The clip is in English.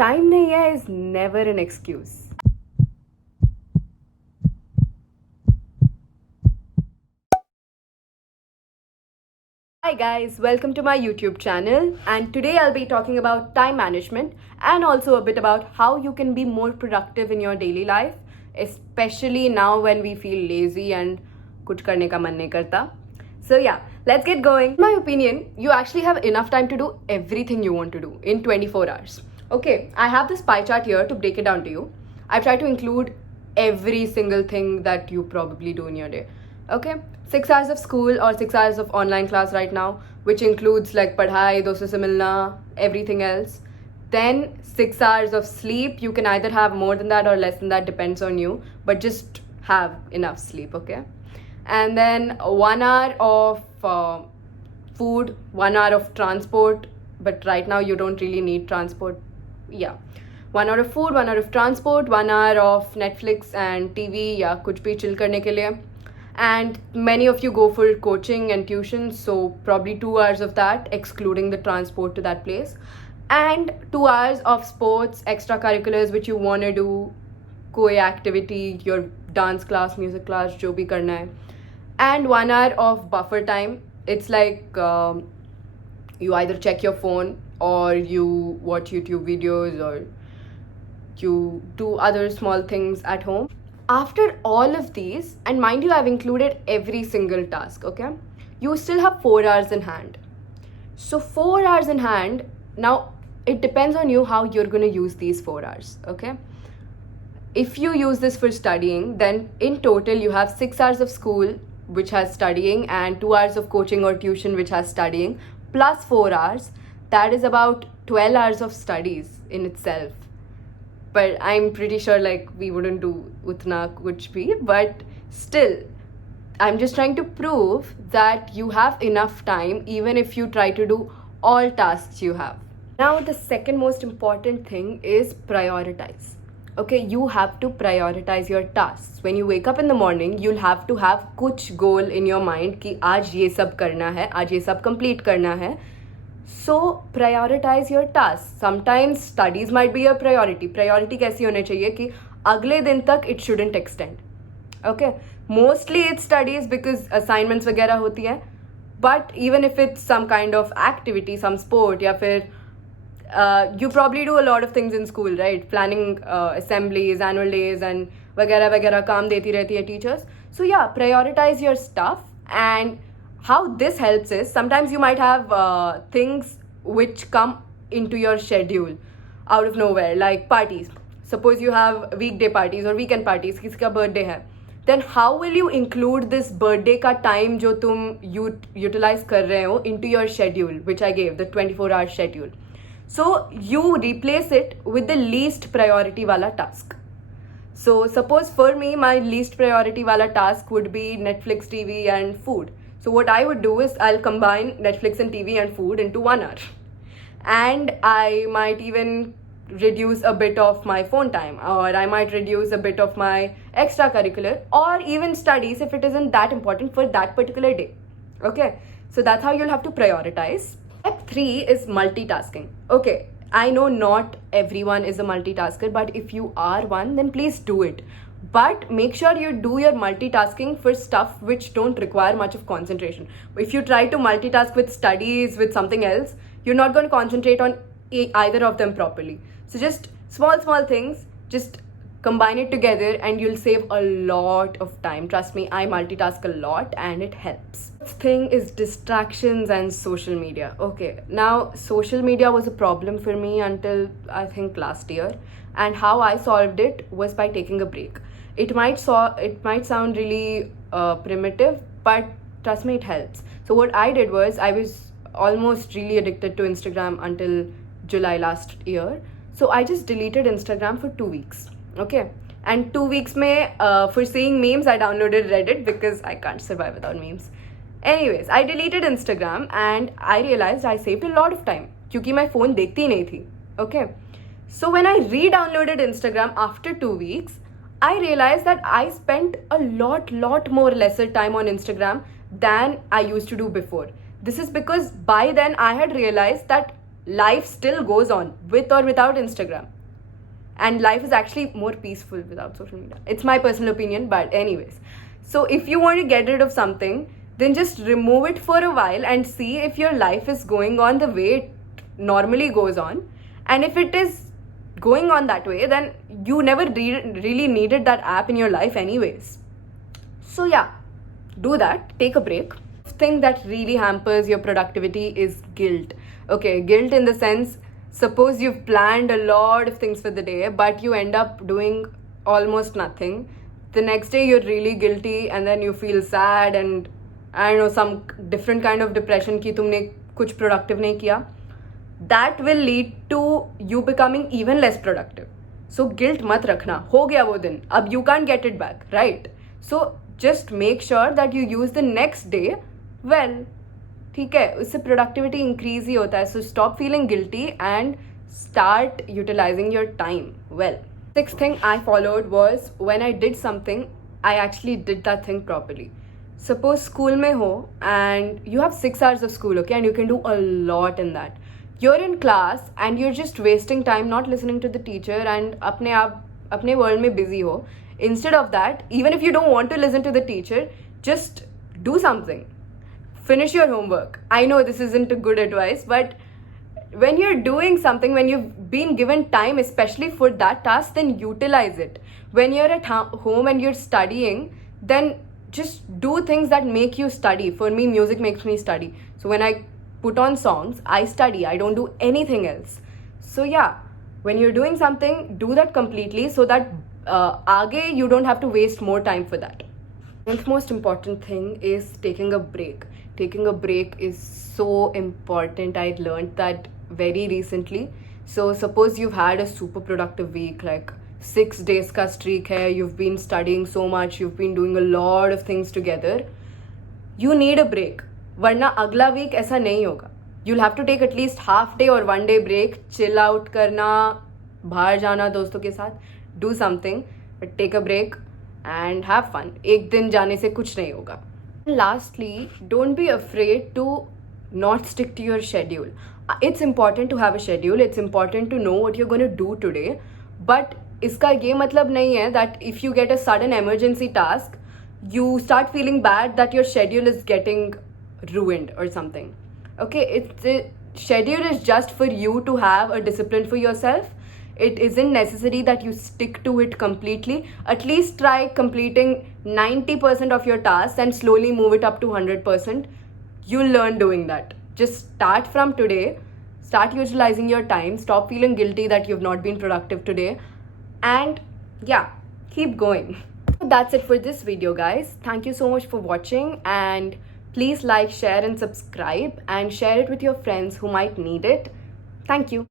time nahi hai is never an excuse. Hi guys, welcome to my YouTube channel, and today I'll be talking about time management and also a bit about how you can be more productive in your daily life, especially now when we feel lazy and kuch karne ka man nahi karta. So yeah, let's get going. In my opinion, you actually have enough time to do everything you want to do in 24 hours. Okay, I have this pie chart here to break it down to you. I've tried to include every single thing that you probably do in your day. Okay, 6 hours of school or 6 hours of online class right now, which includes like padhai, dosto se milna, everything else. Then 6 hours of sleep. You can either have more than that or less than that, depends on you, but just have enough sleep, okay? And then 1 hour of food, 1 hour of transport, but right now you don't really need transport. Yeah, 1 hour of food, 1 hour of transport, 1 hour of Netflix and TV या कुछ भी chill करने के लिए. And many of you go for coaching and tuition, so probably 2 hours of that, excluding the transport to that place. And 2 hours of sports, extracurriculars which you want to do, कोई activity, your dance class, music class, जो भी करना है. And 1 hour of buffer time. It's like you either check your phone or you watch YouTube videos or you do other small things at home. After all of these, and mind you, I've included every single task, okay? You still have 4 hours in hand. So 4 hours in hand, now it depends on you how you're going to use these 4 hours, okay? If you use this for studying, then in total you have 6 hours of school, which has studying, and 2 hours of coaching or tuition, which has studying, plus 4 hours. That is about 12 hours of studies in itself. But I'm pretty sure like we wouldn't do utna kuch bhi, but still I'm just trying to prove that you have enough time even if you try to do all tasks you have. Now the second most important thing is prioritize. Okay, you have to prioritize your tasks. When you wake up in the morning, you'll have to have kuch goal in your mind कि आज ये सब करना है, आज ये सब complete करना है. So prioritize your tasks. Sometimes studies might be a priority. Priority कैसी होनी चाहिए कि अगले दिन तक it shouldn't extend. Okay, mostly it's studies because assignments वगैरह होती हैं. But even if it's some kind of activity, some sport या फिर you probably do a lot of things in school, right? Planning assemblies, annual days and वगैरह वगैरह काम देती रहती है teachers. So yeah, prioritize your stuff. And how this helps is sometimes you might have things which come into your schedule out of nowhere, like parties. Suppose you have weekday parties or weekend parties, किसी का birthday है. Then how will you include this birthday का time जो तुम utilize कर रहे हो into your schedule, which I gave, the 24-hour schedule. So you replace it with the least priority वाला task. So suppose for me, my least priority वाला task would be Netflix, TV and food. So what I would do is I'll combine Netflix and TV and food into 1 hour. And I might even reduce a bit of my phone time, or I might reduce a bit of my extracurricular or even studies if it isn't that important for that particular day. Okay, so that's how you'll have to prioritize. Step 3 is multitasking. Okay, I know not everyone is a multitasker, but if you are one, then please do it. But make sure you do your multitasking for stuff which don't require much of concentration. If you try to multitask with studies, with something else, you're not going to concentrate on either of them properly. So just small things, just combine it together and you'll save a lot of time. Trust me, I multitask a lot and it helps. Next thing is distractions and social media. Okay, now social media was a problem for me until I think last year, and how I solved it was by taking a break. It might sound really primitive, but trust me, it helps. So what I did was I was almost really addicted to Instagram until July last year. So I just deleted Instagram for 2 weeks. Okay, and 2 weeks में for seeing memes I downloaded Reddit because I can't survive without memes. Anyways, I deleted Instagram and I realized I saved a lot of time क्योंकि मैं phone देखती नहीं थी. Okay, so when I re-downloaded Instagram after 2 weeks, I realized that I spent a lot more lesser time on Instagram than I used to do before. This is because by then I had realized that life still goes on with or without Instagram. And life is actually more peaceful without social media. It's my personal opinion, but anyways. So if you want to get rid of something, then just remove it for a while and see if your life is going on the way it normally goes on. And if it is going on that way, then you never really needed that app in your life anyways. So yeah, do that, take a break. Thing that really hampers your productivity is guilt. Okay, guilt in the sense, suppose you've planned a lot of things for the day, but you end up doing almost nothing. The next day you're really guilty and then you feel sad and I don't know, some different kind of depression ki tumne kuch productive nahi kiya. That will lead to you becoming even less productive. So guilt mat rakhna. Ho gaya wo din. Ab you can't get it back, right? So just make sure that you use the next day well. ठीक है, उससे productivity increase ही होता है. So stop feeling guilty and start utilizing your time well. Sixth thing I followed was, when I did something, I actually did that thing properly. Suppose school में हो and you have 6 hours of school, okay, and you can do a lot in that. You're in class and you're just wasting time not listening to the teacher and अपने world में busy हो. Instead of that, even if you don't want to listen to the teacher, just do something. Finish your homework. I know this isn't a good advice, but when you're doing something, when you've been given time, especially for that task, then utilize it. When you're at home and you're studying, then just do things that make you study. For me, music makes me study. So when I put on songs, I study. I don't do anything else. So yeah, when you're doing something, do that completely so that aage you don't have to waste more time for that. The most important thing is taking a break. Taking a break is so important. I learned that very recently. So suppose you've had a super productive week, like 6 days ka streak hai, you've been studying so much, you've been doing a lot of things together. You need a break. Varna agla week aisa nahi hoga. You'll have to take at least half day or 1 day break, chill out karna, bahar jana doston ke sath, do something, but take a break and have fun. एक दिन जाने से कुछ नहीं होगा. Lastly, don't be afraid to not stick to your schedule. It's important to have a schedule. It's important to know what you're going to do today. But इसका ये मतलब नहीं है that if you get a sudden emergency task, you start feeling bad that your schedule is getting ruined or something. Okay, schedule is just for you to have a discipline for yourself. It isn't necessary that you stick to it completely. At least try completing 90% of your tasks and slowly move it up to 100%. You'll learn doing that. Just start from today. Start utilizing your time. Stop feeling guilty that you've not been productive today. And yeah, keep going. So that's it for this video, guys. Thank you so much for watching. And please like, share and subscribe. And share it with your friends who might need it. Thank you.